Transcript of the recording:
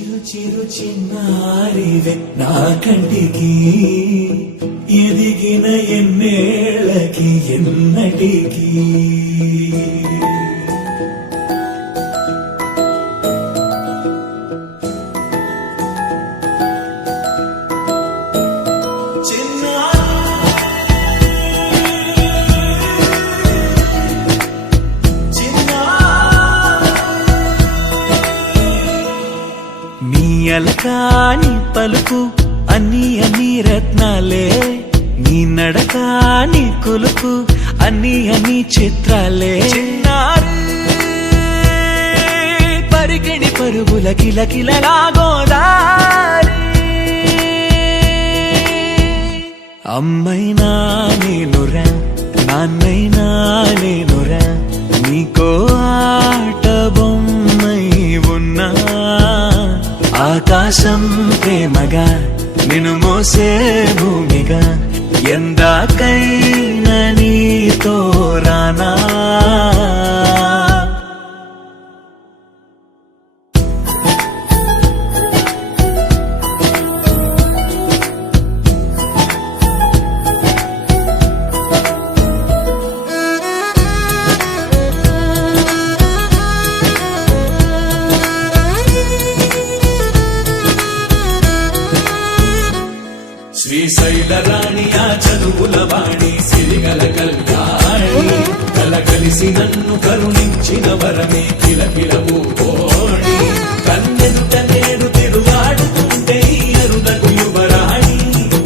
చిరు చిరు చిన్నారివే నా కంటికి ఎదిగిన ఎన్నేళ్ళకి ఎన్నటికి అలకాని పలుకు అన్ని అన్ని రత్నాలే నీ నడక నీ కులుకు అన్ని అన్ని చిత్రాలే చిన్నారు పరికిణి పరుగుల కిలకిలలా గోదారి అమ్మైనా నేనురా నాన్నైనా నేనురా నీకో ఆట బొమ్మై ఉన్నా ఆకాశం ప్రేమగా నిన్ను మోసే భూమిగా ఎందాకైనా నీతో రానా శ్రీశైల రాణి ఆ చదువుల వాణి సిరిగల కళ్యాణి కలగలిసి నన్ను కరుణించిన వరమే కిలకిలవు